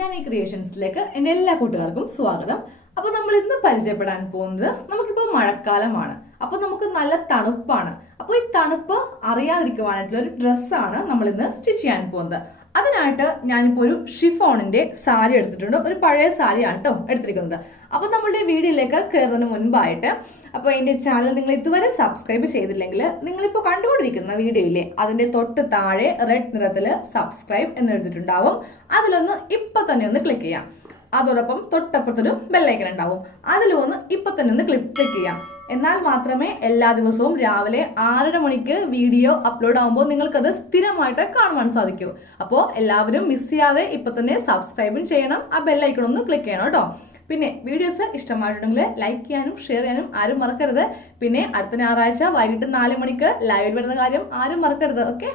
ബിരിയാണി ക്രിയേഷൻസിലേക്ക് എൻ്റെ എല്ലാ കൂട്ടുകാർക്കും സ്വാഗതം. അപ്പോൾ നമ്മൾ ഇന്ന് പരിചയപ്പെടാൻ പോകുന്നത് നമുക്കിപ്പോൾ മഴക്കാലമാണ്. അപ്പോൾ നമുക്ക് നല്ല തണുപ്പാണ്. അപ്പോൾ ഈ തണുപ്പ് അറിയാതിരിക്കുവാനായിട്ടുള്ള ഒരു ഡ്രസ്സാണ് നമ്മൾ ഇന്ന് സ്റ്റിച്ച് ചെയ്യാൻ പോകുന്നത്. അതിനായിട്ട് ഞാനിപ്പോൾ ഒരു ഷിഫോണിന്റെ സാരി എടുത്തിട്ടുണ്ട്. ഒരു പഴയ സാരിയാണ് കേട്ടോ എടുത്തിരിക്കുന്നത്. അപ്പോൾ നമ്മളുടെ വീഡിയോയിലേക്ക് കയറുന്നതിന് മുൻപായിട്ട് അപ്പോൾ എൻ്റെ ചാനൽ നിങ്ങൾ ഇതുവരെ സബ്സ്ക്രൈബ് ചെയ്തില്ലെങ്കിൽ നിങ്ങളിപ്പോൾ കണ്ടുകൊണ്ടിരിക്കുന്ന വീഡിയോയിലെ അതിൻ്റെ തൊട്ട് താഴെ റെഡ് നിറത്തിൽ സബ്സ്ക്രൈബ് എന്ന് എഴുതിയിട്ടുണ്ടാവും. അതിലൊന്ന് ഇപ്പം തന്നെ ഒന്ന് ക്ലിക്ക് ചെയ്യാം. അതോടൊപ്പം തൊട്ടപ്പുറത്തൊരു ബെല്ലൈക്കൺ ഉണ്ടാവും. അതിലൊന്ന് ഇപ്പം തന്നെ ഒന്ന് ക്ലിക്ക് ചെയ്യാം. എന്നാൽ മാത്രമേ എല്ലാ ദിവസവും രാവിലെ 6:30 മണിക്ക് വീഡിയോ അപ്ലോഡ് ആകുമ്പോൾ നിങ്ങൾക്കത് സ്ഥിരമായിട്ട് കാണുവാൻ സാധിക്കൂ. അപ്പോൾ എല്ലാവരും മിസ് ചെയ്യാതെ ഇപ്പം തന്നെ സബ്സ്ക്രൈബും ചെയ്യണം, ആ ബെല്ലൈക്കൺ ഒന്ന് ക്ലിക്ക് ചെയ്യണം കേട്ടോ. പിന്നെ വീഡിയോസ് ഇഷ്ടമായിട്ടുണ്ടെങ്കിൽ ലൈക്ക് ചെയ്യാനും ഷെയർ ചെയ്യാനും ആരും മറക്കരുത്. പിന്നെ അടുത്ത ഞായറാഴ്ച വൈകിട്ട് 4 മണിക്ക് ലൈവിൽ വരുന്ന കാര്യം ആരും മറക്കരുത്. ഓക്കെ,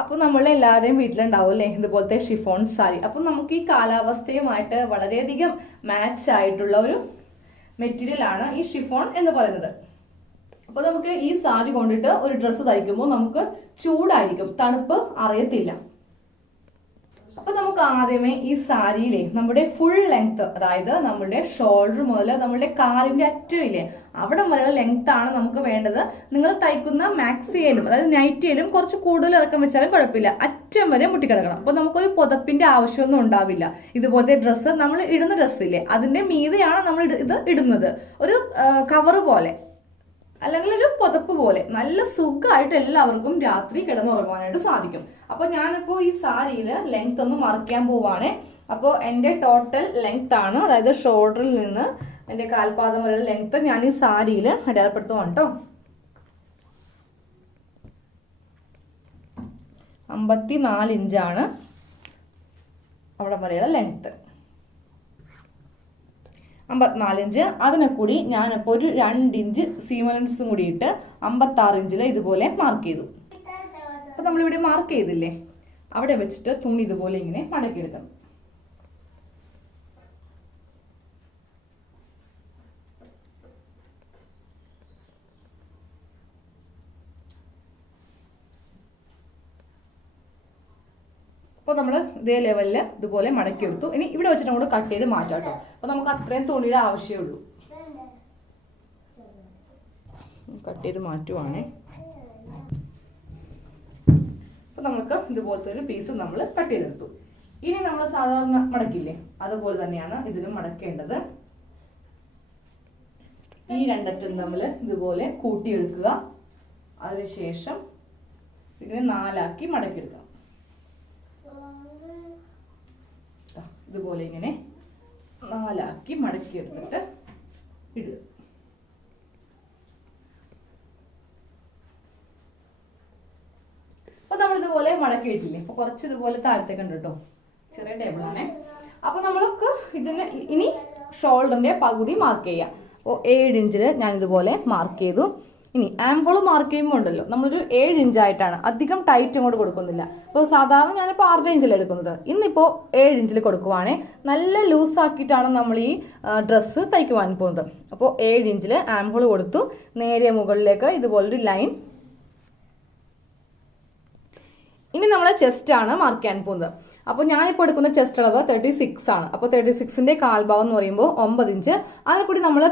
അപ്പോൾ നമ്മളെല്ലാവരുടെയും വീട്ടിലുണ്ടാവും അല്ലേ ഇതുപോലത്തെ ഷിഫോൺ സാരി. അപ്പം നമുക്ക് ഈ കാലാവസ്ഥയുമായിട്ട് വളരെയധികം മാച്ച് ആയിട്ടുള്ള ഒരു മെറ്റീരിയൽ ആണ് ഈ ഷിഫോൺ എന്ന് പറയുന്നത്. അപ്പോൾ നമുക്ക് ഈ സാരി കൊണ്ടിട്ട് ഒരു ഡ്രസ്സ് തയ്ക്കുമ്പോൾ നമുക്ക് ചൂടായിരിക്കും, തണുപ്പ് അറിയത്തില്ല. അപ്പൊ നമുക്ക് ആദ്യമേ ഈ സാരിയിലെ നമ്മുടെ ഫുൾ ലെങ്ത്, അതായത് നമ്മുടെ ഷോൾഡർ മുതൽ നമ്മുടെ കാലിന്റെ അറ്റമില്ലേ അവിടെ വരെയുള്ള ലെങ്ത് ആണ് നമുക്ക് വേണ്ടത്. നിങ്ങൾ തയ്ക്കുന്ന മാക്സിയിലും അതായത് നൈറ്റിയിലും കുറച്ച് കൂടുതൽ ഇറക്കം വെച്ചാലും കുഴപ്പമില്ല, അറ്റം വരെ മുട്ടിക്കിടക്കണം. അപ്പൊ നമുക്കൊരു പുതപ്പിന്റെ ആവശ്യമൊന്നും ഉണ്ടാവില്ല. ഇതുപോലത്തെ ഡ്രസ്സ് നമ്മൾ ഇടുന്ന ഡ്രസ്സില്ലേ അതിന്റെ മീതെയാണ് നമ്മൾ ഇത് ഇടുന്നത്. ഒരു കവറ് പോലെ അല്ലെങ്കിൽ ഒരു പുതപ്പ് പോലെ നല്ല സുഖമായിട്ട് എല്ലാവർക്കും രാത്രി കിടന്നുറങ്ങാനായിട്ട് സാധിക്കും. അപ്പോൾ ഞാനിപ്പോൾ ഈ സാരിയിൽ ലെങ്ത് ഒന്ന് മറിക്കാൻ പോവാണ്. അപ്പോൾ എൻ്റെ ടോട്ടൽ ലെങ്ത് ആണ്, അതായത് ഷോൾഡറിൽ നിന്ന് എൻ്റെ കാൽപാദം വരെയുള്ള ലെങ്ത് ഞാൻ ഈ സാരിയിൽ അടയാളപ്പെടുത്തുവാണ് കേട്ടോ. 54 ഇഞ്ചാണ് അവിടെ വരെയുള്ള ലെങ്ത്. 54 ഇഞ്ച്. അതിനെ കൂടി ഞാനിപ്പോൾ ഒരു 2 ഇഞ്ച് സീമലൻസും കൂടി ഇട്ട് 56 ഇഞ്ചിൽ ഇതുപോലെ മാർക്ക് ചെയ്തു. അപ്പോൾ നമ്മളിവിടെ മാർക്ക് ചെയ്തില്ലേ അവിടെ വെച്ചിട്ട് തുണി ഇതുപോലെ ഇങ്ങനെ മടക്കിയെടുക്കണം. അപ്പോൾ നമ്മൾ ഇതേ ലെവലിൽ ഇതുപോലെ മടക്കി എടുത്തു. ഇനി ഇവിടെ വെച്ചിട്ട് അങ്ങോട്ട് കട്ട് ചെയ്ത് മാറ്റാം കേട്ടോ. അപ്പോൾ നമുക്ക് അത്രയും തുണിയുടെ ആവശ്യമുള്ളൂ. കട്ട് ചെയ്ത് മാറ്റുവാണേ. അപ്പോൾ നമുക്ക് ഇതുപോലത്തെ ഒരു പീസ് നമ്മൾ കട്ട് ചെയ്തെടുത്തു. ഇനി നമ്മൾ സാധാരണ മടക്കില്ലേ അതുപോലെ തന്നെയാണ് ഇതിനും മടക്കേണ്ടത്. ഈ രണ്ടറ്റം നമ്മൾ ഇതുപോലെ കൂട്ടിയെടുക്കുക. അതിനുശേഷം ഇതിനെ 4ആക്കി മടക്കിയെടുക്കുക. ഇതുപോലെ ഇങ്ങനെ 4ആക്കി മടക്കിയെടുത്തിട്ട് ഇടുക. അപ്പൊ നമ്മൾ ഇതുപോലെ മടക്കിയിട്ടില്ലേ, അപ്പൊ കുറച്ച് ഇതുപോലെ താഴത്തേക്ക് ഉണ്ട് കേട്ടോ, ചെറിയ ടേബിളാണേ. അപ്പൊ നമ്മൾക്ക് ഇതിന് ഇനി ഷോൾഡറിന്റെ പകുതി മാർക്ക് ചെയ്യാം. അപ്പോൾ 7 ഇഞ്ചിൽ ഞാൻ ഇതുപോലെ മാർക്ക് ചെയ്തു. ഇനി ആംഹോൾ മാർക്ക് ചെയ്യുമ്പോൾ ഉണ്ടല്ലോ നമ്മളൊരു 7 ഇഞ്ചായിട്ടാണ്, അധികം ടൈറ്റ് അങ്ങോട്ട് കൊടുക്കുന്നില്ല. അപ്പോൾ സാധാരണ ഞാനിപ്പോൾ 6 ഇഞ്ചിൽ എടുക്കുന്നത്, ഇന്നിപ്പോൾ 7 ഇഞ്ചിൽ കൊടുക്കുവാണേ. നല്ല ലൂസ് ആക്കിയിട്ടാണ് നമ്മൾ ഈ ഡ്രസ്സ് തയ്ക്കുവാൻ പോകുന്നത്. അപ്പോൾ 7 ഇഞ്ചിൽ ആംഹോൾ കൊടുത്തു. നേരെ മുകളിലേക്ക് ഇതുപോലൊരു ലൈൻ. ഇനി നമ്മളെ ചെസ്റ്റ് ആണ് മാർക്ക് ചെയ്യാൻ പോകുന്നത്. അപ്പോൾ ഞാനിപ്പോൾ എടുക്കുന്ന ചെസ്റ്റ് അളവ് 36 ആണ്. അപ്പോൾ 36ന്റെ കാൽഭാഗം എന്ന് പറയുമ്പോൾ 9 ഇഞ്ച്. അതിൽ കൂടി നമ്മൾ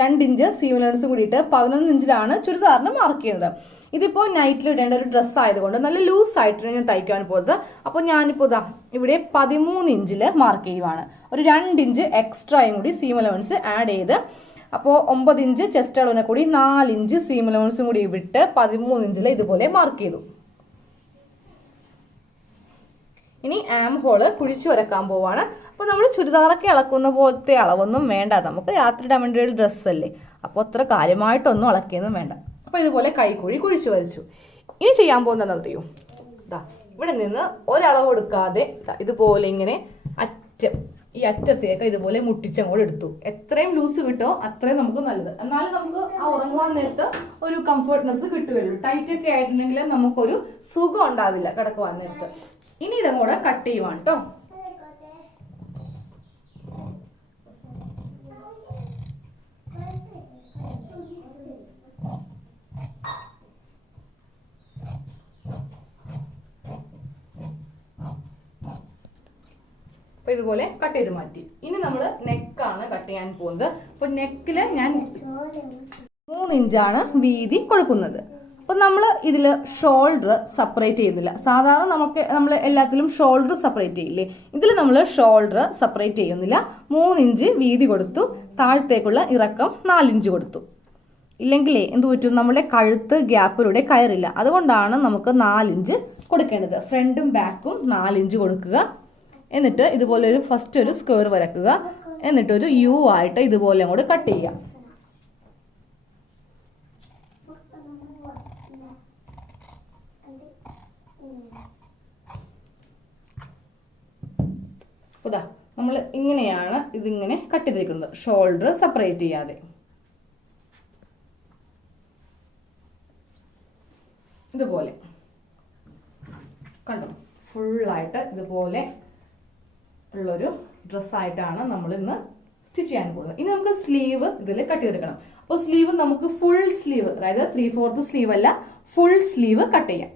2 ഇഞ്ച് സീവലേഴ്സ് കൂടിയിട്ട് 11 ഇഞ്ചിലാണ് ചുരിദാറിന് മാർക്ക് ചെയ്യുന്നത്. ഇതിപ്പോൾ നൈറ്റിൽ ഇടേണ്ട ഒരു ഡ്രസ്സ് ആയതുകൊണ്ട് നല്ല ലൂസ് ആയിട്ടാണ് ഞാൻ തയ്ക്കാൻ പോകുന്നത്. അപ്പോൾ ഞാനിപ്പോൾ ഇവിടെ 13 ഇഞ്ചിൽ മാർക്ക് ചെയ്യുവാണ്. ഒരു 2 ഇഞ്ച് എക്സ്ട്രായും കൂടി സീം അലവൻസ് ആഡ് ചെയ്ത്, അപ്പോൾ 9 ഇഞ്ച് ചെസ്റ്റ് അളവിനെ കൂടി 4 ഇഞ്ച് സീം അലവൻസും കൂടി വിട്ട് 13 ഇഞ്ചിൽ ഇതുപോലെ മാർക്ക് ചെയ്തു. ഇനി ആം ഹോള് കുഴിച്ചു വരക്കാൻ പോവാണ്. അപ്പോൾ നമ്മൾ ചുരിദാറൊക്കെ അളക്കുന്ന പോലത്തെ അളവൊന്നും വേണ്ട, നമുക്ക് രാത്രി ഇടാൻ വേണ്ടി ഒരു ഡ്രസ്സല്ലേ, അപ്പോൾ അത്ര കാര്യമായിട്ടൊന്നും അളക്കിയൊന്നും വേണ്ട. അപ്പോൾ ഇതുപോലെ കൈക്കുഴി കുഴിച്ചു വരച്ചു. ഇനി ചെയ്യാൻ പോകുന്നതെന്ന് അറിയോ, ഇവിടെ നിന്ന് ഒരളവ് എടുക്കാതെ ഇതുപോലെ ഇങ്ങനെ ഈ അറ്റത്തേക്ക് ഇതുപോലെ മുട്ടിച്ചങ്ങോട്ട് എടുത്തു. എത്രയും ലൂസ് കിട്ടോ അത്രയും നമുക്ക് നല്ലത്. എന്നാലും നമുക്ക് ആ ഉറങ്ങാൻ നേരത്ത് ഒരു കംഫർട്ട്നെസ് കിട്ടുകയുള്ളൂ. ടൈറ്റ് ഒക്കെ ആയിട്ടുണ്ടെങ്കിൽ നമുക്കൊരു സുഖം ഉണ്ടാവില്ല കിടക്കുവാൻ നേരത്ത്. ഇനി ഇതങ്ങോട്ട് കട്ട് ചെയ്യുവാണ് കേട്ടോ. അപ്പോൾ ഇതുപോലെ കട്ട് ചെയ്ത് മാറ്റി. ഇനി നമ്മൾ നെക്കാണ് കട്ട് ചെയ്യാൻ പോകുന്നത്. അപ്പോൾ നെക്കിൽ ഞാൻ 3 ഇഞ്ചാണ് വീതി കൊടുക്കുന്നത്. അപ്പോൾ നമ്മൾ ഇതിൽ ഷോൾഡർ സെപ്പറേറ്റ് ചെയ്യുന്നില്ല. സാധാരണ നമ്മൾ എല്ലാത്തിലും ഷോൾഡർ സെപ്പറേറ്റ് ചെയ്യില്ലേ, ഇതിൽ നമ്മൾ ഷോൾഡർ സെപ്പറേറ്റ് ചെയ്യുന്നില്ല. 3 ഇഞ്ച് വീതി കൊടുത്തു, താഴത്തേക്കുള്ള ഇറക്കം 4 ഇഞ്ച് കൊടുത്തു. ഇല്ലെങ്കിലേ എന്ത് പറ്റും, നമ്മുടെ കഴുത്ത് ഗ്യാപ്പിലൂടെ കയറില്ല. അതുകൊണ്ടാണ് നമുക്ക് 4 ഇഞ്ച് കൊടുക്കേണ്ടത്. ഫ്രണ്ടും ബാക്കും 4 ഇഞ്ച് കൊടുക്കുക. എന്നിട്ട് ഇതുപോലെ ഫസ്റ്റ് ഒരു സ്ക്വയർ വരക്കുക. എന്നിട്ടൊരു യു ആയിട്ട് ഇതുപോലെ അങ്ങോട്ട് കട്ട് ചെയ്യാം. ഇതാ നമ്മൾ ഇങ്ങനെയാണ് ഇതിങ്ങനെ കട്ട് ചെയ്തിരിക്കുന്നത്, ഷോൾഡർ സെപ്പറേറ്റ് ചെയ്യാതെ. ഇതുപോലെ കണ്ടോ, ഫുള്ളായിട്ട് ഇതുപോലെ ഉള്ളൊരു ഡ്രസ്സായിട്ടാണ് നമ്മൾ ഇന്ന് സ്റ്റിച്ച് ചെയ്യാൻ പോകുന്നത്. ഇനി നമുക്ക് സ്ലീവ് ഇതിൽ കട്ട് ചെയ്തെടുക്കണം. അപ്പോൾ സ്ലീവ് നമുക്ക് ഫുൾ സ്ലീവ്, അതായത് 3/4 സ്ലീവ് അല്ല, ഫുൾ സ്ലീവ് കട്ട് ചെയ്യാം.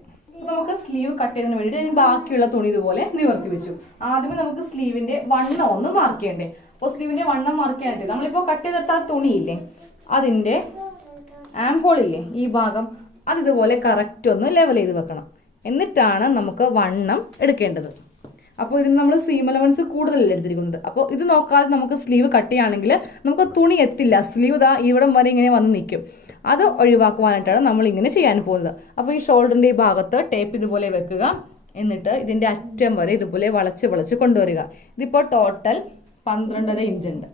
നമുക്ക് സ്ലീവ് കട്ട് ചെയ്യുന്നതിന് വേണ്ടിയിട്ട് ഞാൻ ബാക്കിയുള്ള തുണി ഇതുപോലെ നിവർത്തി വെച്ചു. ആദ്യമേ നമുക്ക് സ്ലീവിന്റെ വണ്ണം ഒന്ന് മാർക്ക് ചെയ്യണ്ടേ. അപ്പോൾ സ്ലീവിന്റെ വണ്ണം മാർക്ക് ചെയ്യാനായിട്ട് നമ്മളിപ്പോൾ കട്ട് ചെയ്തെടുത്ത തുണിയില്ലേ, അതിന്റെ ആംഹോളില്ലേ, ഈ ഭാഗം അത് ഇതുപോലെ കറക്റ്റ് ഒന്ന് ലെവൽ ചെയ്ത് വെക്കണം. എന്നിട്ടാണ് നമുക്ക് വണ്ണം എടുക്കേണ്ടത്. അപ്പോൾ ഇതിന് നമ്മൾ സീം അലവൻസ് കൂടുതലല്ല എടുത്തിരിക്കുന്നത്. അപ്പോൾ ഇത് നോക്കാതെ നമുക്ക് സ്ലീവ് കട്ട് ചെയ്യുകയാണെങ്കിൽ നമുക്ക് തുണി എത്തില്ല. സ്ലീവ് ഇതാ ഇവിടം വരെ ഇങ്ങനെ വന്ന് നിൽക്കും. അത് ഒഴിവാക്കുവാനായിട്ടാണ് നമ്മൾ ഇങ്ങനെ ചെയ്യാൻ പോകുന്നത്. അപ്പോൾ ഈ ഷോൾഡറിന്റെ ഈ ഭാഗത്ത് ടേപ്പ് ഇതുപോലെ വെക്കുക. എന്നിട്ട് ഇതിന്റെ അറ്റം വരെ ഇതുപോലെ വളച്ച് വളച്ച് കൊണ്ടുവരിക. ഇതിപ്പോൾ ടോട്ടൽ 12.5 ഇഞ്ച് ഉണ്ട്.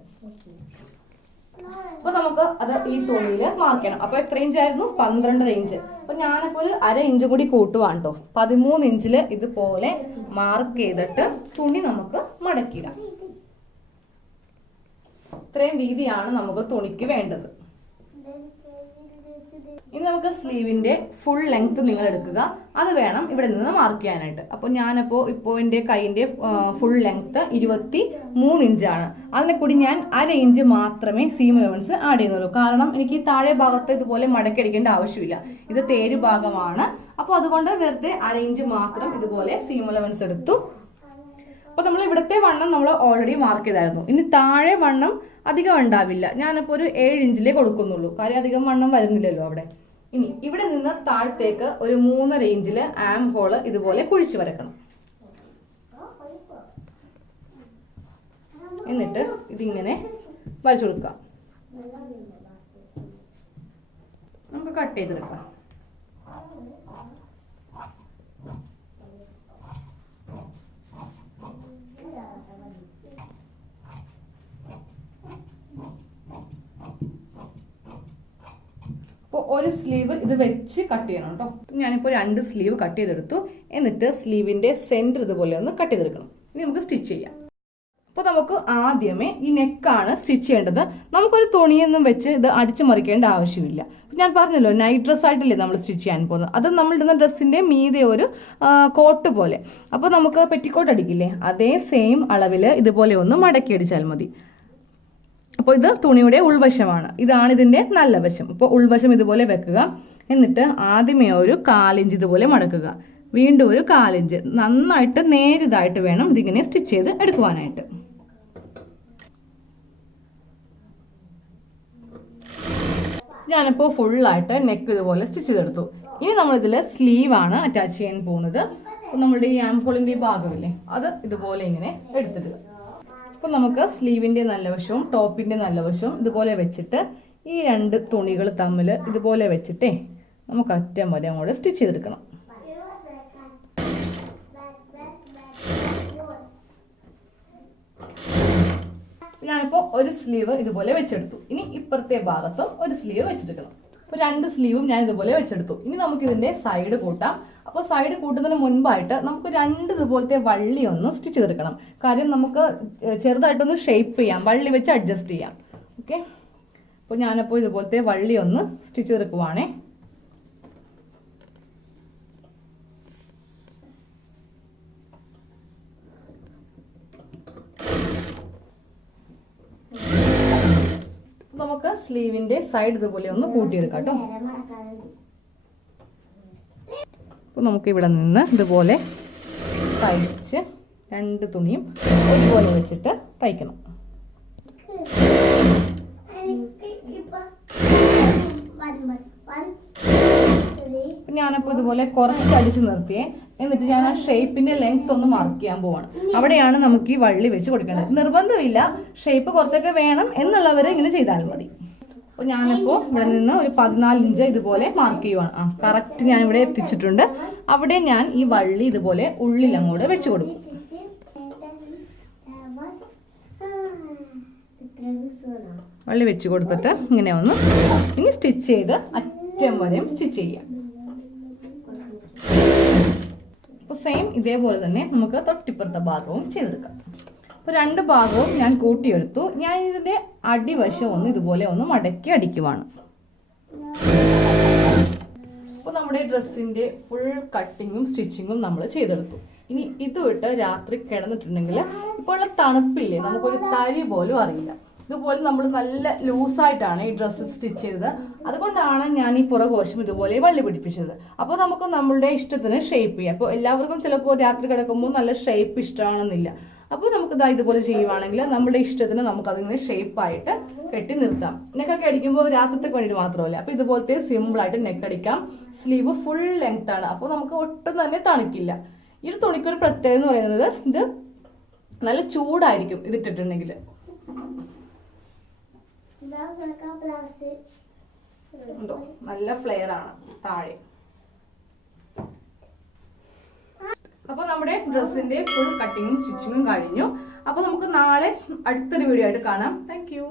അപ്പോൾ നമുക്ക് അത് ഈ തുണിയിൽ മാർക്ക് ചെയ്യണം. അപ്പോൾ എത്ര ഇഞ്ചായിരുന്നു? 12.5 ഇഞ്ച്. അപ്പോൾ ഞാനിപ്പോൾ ഒരു 1/2 ഇഞ്ച് കൂടി കൂട്ടുവാണ് കേട്ടോ. 13 ഇഞ്ചിൽ ഇതുപോലെ മാർക്ക് ചെയ്തിട്ട് തുണി നമുക്ക് മടക്കിയിടാം. ഇത്രയും വീതിയാണ് നമുക്ക് തുണിക്ക് വേണ്ടത്. ഇനി നമുക്ക് സ്ലീവിന്റെ ഫുൾ ലെങ്ത് നിങ്ങൾ എടുക്കുക. അത് വേണം ഇവിടെ നിന്ന് മാർക്ക് ചെയ്യാനായിട്ട്. അപ്പോൾ ഇപ്പോൾ എൻ്റെ കൈയിന്റെ ഫുൾ ലെങ്ത് 23 ഇഞ്ചാണ്. അതിനെ കൂടി ഞാൻ 1/2 ഇഞ്ച് മാത്രമേ സീം അലവൻസ് ആഡ് ചെയ്യുന്നുള്ളൂ. കാരണം എനിക്ക് ഈ താഴെ ഭാഗത്ത് ഇതുപോലെ മടക്കിയടിക്കേണ്ട ആവശ്യമില്ല. ഇത് തേര് ഭാഗമാണ്. അപ്പോൾ അതുകൊണ്ട് വെറുതെ 1/2 ഇഞ്ച് മാത്രം ഇതുപോലെ സീം അലവൻസ് എടുത്തു. അപ്പോൾ നമ്മൾ ഇവിടുത്തെ വണ്ണം നമ്മൾ ഓൾറെഡി മാർക്ക് ചെയ്തായിരുന്നു. ഇനി താഴെ വണ്ണം അധികം ഉണ്ടാവില്ല. ഞാനിപ്പോൾ ഒരു 7 ഇഞ്ചിലേ കൊടുക്കുന്നുള്ളൂ. കാര്യം അധികം വണ്ണം വരുന്നില്ലല്ലോ അവിടെ. ഇനി ഇവിടെ നിന്ന് താഴത്തേക്ക് ഒരു 3.5 ഇഞ്ചിൽ ആം ഹോള് ഇതുപോലെ കുഴിച്ചു വരക്കണം. എന്നിട്ട് ഇതിങ്ങനെ വരച്ചു കൊടുക്കാം. നമുക്ക് കട്ട് ചെയ്തെടുക്കാം. അപ്പോൾ ഒരു സ്ലീവ് ഇത് വെച്ച് കട്ട് ചെയ്യണം കേട്ടോ. ഞാനിപ്പോൾ 2 സ്ലീവ് കട്ട് ചെയ്തെടുത്തു. എന്നിട്ട് സ്ലീവിന്റെ സെന്റർ ഇതുപോലെ ഒന്ന് കട്ട് ചെയ്തെടുക്കണം. ഇനി നമുക്ക് സ്റ്റിച്ച് ചെയ്യാം. അപ്പോൾ നമുക്ക് ആദ്യമേ ഈ നെക്കാണ് സ്റ്റിച്ച് ചെയ്യേണ്ടത്. നമുക്കൊരു തുണിയൊന്നും വെച്ച് ഇത് അടിച്ചു മറിക്കേണ്ട ആവശ്യമില്ല. ഞാൻ പറഞ്ഞല്ലോ, നൈറ്റ് ഡ്രസ് ആയിട്ടല്ലേ നമ്മൾ സ്റ്റിച്ച് ചെയ്യാൻ പോകുന്നത്. അത് നമ്മൾ ഇടുന്ന ഡ്രസ്സിന്റെ മീതെ ഒരു കോട്ട് പോലെ. അപ്പോൾ നമുക്ക് പെറ്റിക്കോട്ട് അടിക്കില്ലേ, അതേ സെയിം അളവിൽ ഇതുപോലെ ഒന്ന് മടക്കി അടിച്ചാൽ മതി. അപ്പോൾ ഇത് തുണിയുടെ ഉൾവശമാണ്. ഇതാണ് ഇതിന്റെ നല്ല വശം. അപ്പോൾ ഉൾവശം ഇതുപോലെ വെക്കുക. എന്നിട്ട് ആദ്യമേ ഒരു 1/4 ഇഞ്ച് ഇതുപോലെ മടക്കുക. വീണ്ടും ഒരു 1/4 ഇഞ്ച്. നന്നായിട്ട് നേരിതായിട്ട് വേണം ഇതിങ്ങനെ സ്റ്റിച്ച് ചെയ്ത് എടുക്കുവാനായിട്ട്. ഞാനിപ്പോൾ ഫുള്ളായിട്ട് നെക്ക് ഇതുപോലെ സ്റ്റിച്ച് ചെയ്തെടുത്തു. ഇനി നമ്മളിതിൽ സ്ലീവാണ് അറ്റാച്ച് ചെയ്യാൻ പോകുന്നത്. അപ്പോൾ നമ്മുടെ ഈ ആംഹോളിന്റെ ഈ ഭാഗമില്ലേ, അത് ഇതുപോലെ ഇങ്ങനെ എടുത്തിടുക. അപ്പോൾ നമുക്ക് സ്ലീവിന്റെ നല്ല വശവും ടോപ്പിന്റെ നല്ല വശവും ഇതുപോലെ വെച്ചിട്ട് ഈ 2 തുണികൾ തമ്മിൽ ഇതുപോലെ വെച്ചിട്ടേ നമുക്ക് അറ്റം വരെ അങ്ങോട്ട് സ്റ്റിച്ച് ചെയ്തെടുക്കണം. ഞാനിപ്പോൾ ഒരു സ്ലീവ് ഇതുപോലെ വെച്ചെടുത്തു. ഇനി ഇപ്പുറത്തെ ഭാഗത്തും ഒരു സ്ലീവ് വെച്ചെടുക്കണം. അപ്പോൾ 2 സ്ലീവും ഞാൻ ഇതുപോലെ വെച്ചെടുത്തു. ഇനി നമുക്ക് ഇതിന്റെ സൈഡ് കൂട്ടാം. അപ്പോൾ സൈഡ് കൂട്ടുന്നതിന് മുൻപായിട്ട് നമുക്ക് 2 ഇതുപോലത്തെ വള്ളി ഒന്ന് സ്റ്റിച്ച് ചെയ്തെടുക്കണം. കാര്യം നമുക്ക് ചെറുതായിട്ടൊന്ന് ഷേപ്പ് ചെയ്യാം, വള്ളി വെച്ച് അഡ്ജസ്റ്റ് ചെയ്യാം. ഓക്കെ, അപ്പോൾ ഞാനപ്പോൾ ഇതുപോലത്തെ വള്ളി ഒന്ന് സ്റ്റിച്ച് ചെയ്തെടുക്കുവാണേ. നമുക്ക് സ്ലീവിന്റെ സൈഡ് ഇതുപോലെ ഒന്ന് കൂട്ടിയെടുക്കാം കേട്ടോ. അപ്പോൾ നമുക്ക് ഇവിടെ നിന്ന് ഇതുപോലെ തയ്ച്ച് രണ്ട് തുണിയും ഒരുപോലെ വെച്ചിട്ട് തയ്ക്കണം. ഞാനപ്പോൾ ഇതുപോലെ കുറച്ച് അടിച്ച് നിർത്തിയേ. എന്നിട്ട് ഞാൻ ആ ഷേപ്പിന്റെ ലെങ്ത് ഒന്ന് മാർക്ക് ചെയ്യാൻ പോവാണ്. അവിടെയാണ് നമുക്ക് ഈ വള്ളി വെച്ച് കൊടുക്കേണ്ടത്. നിർബന്ധമില്ല, ഷേപ്പ് കുറച്ചൊക്കെ വേണം എന്നുള്ളവർ ഇങ്ങനെ ചെയ്താലും മതി. അപ്പോൾ ഞാനിപ്പോൾ ഇവിടെ നിന്ന് ഒരു 14 ഇഞ്ച് ഇതുപോലെ മാർക്ക് ചെയ്യുവാണ്. കറക്റ്റ് ഞാൻ ഇവിടെ എത്തിച്ചിട്ടുണ്ട്. അവിടെ ഞാൻ ഈ വള്ളി ഇതുപോലെ ഉള്ളിൽ അങ്ങോട്ട് വെച്ച് കൊടുക്കും. വള്ളി വെച്ച് കൊടുത്തിട്ട് ഇങ്ങനെ ഒന്ന് ഇനി സ്റ്റിച്ച് ചെയ്ത് അറ്റം വരെയും സ്റ്റിച്ച് ചെയ്യാം. അപ്പോൾ സെയിം ഇതേപോലെ തന്നെ നമുക്ക് തൊട്ടിപ്പുറത്തെ ഭാഗവും ചെയ്തെടുക്കാം. അപ്പോൾ രണ്ട് ഭാഗവും ഞാൻ കൂട്ടിയെടുത്തു. ഞാൻ ഇതിൻ്റെ അടിവശം ഒന്ന് ഇതുപോലെ ഒന്ന് മടക്കി അടിക്കുവാണ്. അപ്പോൾ നമ്മുടെ ഡ്രസ്സിൻ്റെ ഫുൾ കട്ടിങ്ങും സ്റ്റിച്ചിങ്ങും നമ്മൾ ചെയ്തെടുത്തു. ഇനി ഇത് വിട്ട് രാത്രി കിടന്നിട്ടുണ്ടെങ്കിൽ ഇപ്പോൾ ഉള്ള തണുപ്പില്ലേ, നമുക്കൊരു തരി പോലും അറിയില്ല. ഇതുപോലെ നമ്മൾ നല്ല ലൂസായിട്ടാണ് ഈ ഡ്രസ്സ് സ്റ്റിച്ച് ചെയ്തത്. അതുകൊണ്ടാണ് ഞാൻ ഈ പുറകോശം ഇതുപോലെ വള്ളി പിടിപ്പിച്ചത്. അപ്പോൾ നമുക്ക് നമ്മളുടെ ഇഷ്ടത്തിന് ഷേപ്പ് ചെയ്യാം. അപ്പോൾ എല്ലാവർക്കും ചിലപ്പോൾ രാത്രി കിടക്കുമ്പോൾ നല്ല ഷേപ്പ് ഇഷ്ടമാണെന്നില്ല. അപ്പോൾ നമുക്ക് ഇതുപോലെ ചെയ്യുവാണെങ്കിൽ നമ്മുടെ ഇഷ്ടത്തിന് നമുക്കതിങ്ങനെ ഷേപ്പായിട്ട് കെട്ടി നിർത്താം. നെക്കൊക്കെ അടിക്കുമ്പോൾ രാത്രിത്തെ വേണ്ടിയിട്ട് മാത്രമല്ല. അപ്പോൾ ഇതുപോലത്തെ സിമ്പിളായിട്ട് നെക്ക് അടിക്കാം. സ്ലീവ് ഫുൾ ലെങ്ത് ആണ്. അപ്പോൾ നമുക്ക് ഒട്ടും തന്നെ തണുക്കില്ല. ഈ ഒരു തുണിക്കൊരു പ്രത്യേകത എന്ന് പറയുന്നത് ഇത് നല്ല ചൂടായിരിക്കും ഇതിട്ടിട്ടുണ്ടെങ്കിൽ. നല്ല ഫ്ലെയർ ആണ് താഴെ. അപ്പോൾ നമ്മുടെ ഡ്രസ്സിന്റെ ഫുൾ കട്ടിങ്ങും സ്റ്റിച്ചിങ്ങും കഴിഞ്ഞു. അപ്പോൾ നമുക്ക് നാളെ അടുത്തൊരു വീഡിയോ ആയിട്ട് കാണാം. Thank you.